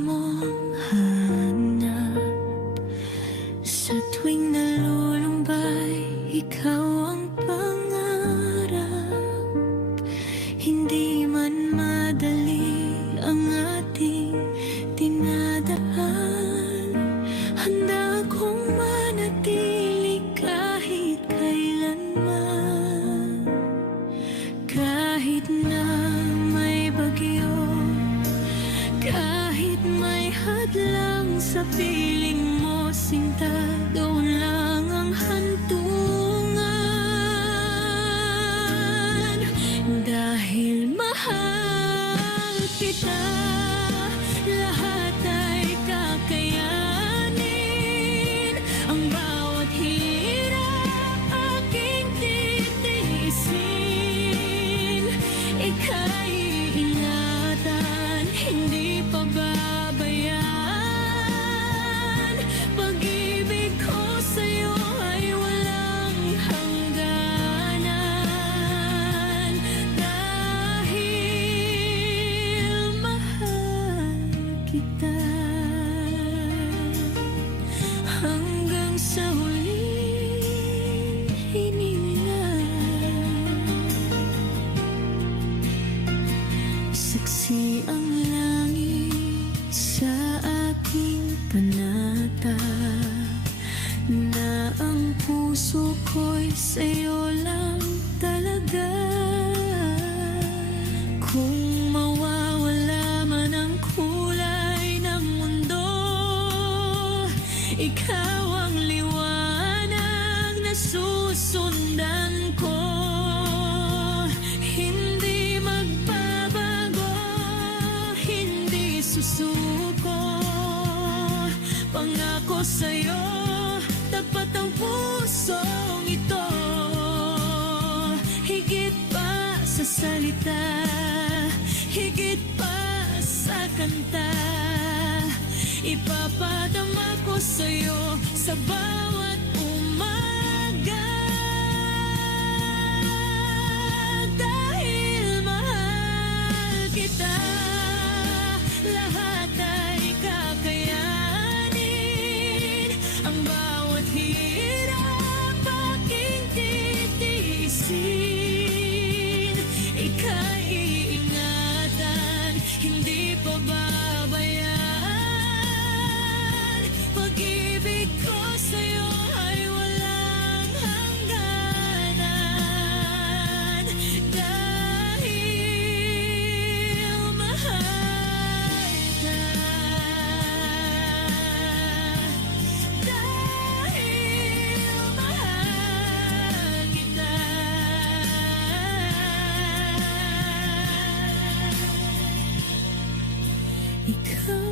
mong hanap. Sa tuwing nalulumbay, ikaw ang pangarap. Hindi man madali ang ating dinadaan, handa kong manatili kahit kailanman. Kahit na may bagyo, kahit may hadlang sa piling mo, sinta, doon lang ang hantungan. Dahil mahal kita, lahat ay kakayanin. Ang bawat hirap aking titiisin. Ika'y ingatan, hindi pababayaan. Pag-ibig ko sa'yo ay walang hangganan. Dahil mahal kita, hanggang sa huling hininga. Saksi ang langit sa aking panata, na ang puso ko'y sa'yo lang talaga. Kung mawawala man ang kulay ng mundo, ikaw ang liwanag na susundan ko. Hindi magbabago, hindi susuko. Pangako sa'yo, tapat ang pusong ito. Higit pa sa salita, higit pa sa kanta, ipapadama ko sa'yo sa bawat umaga. Dahil mahal kita, lahat ay kakayanin. Ang bawat hirap aking titiisin. Ika'y iingatan, hindi pababayaan. Pag-ibig ko sa'yo ay walang hangganan. Dahil mahal kita, dahil mahal kita. Ikaw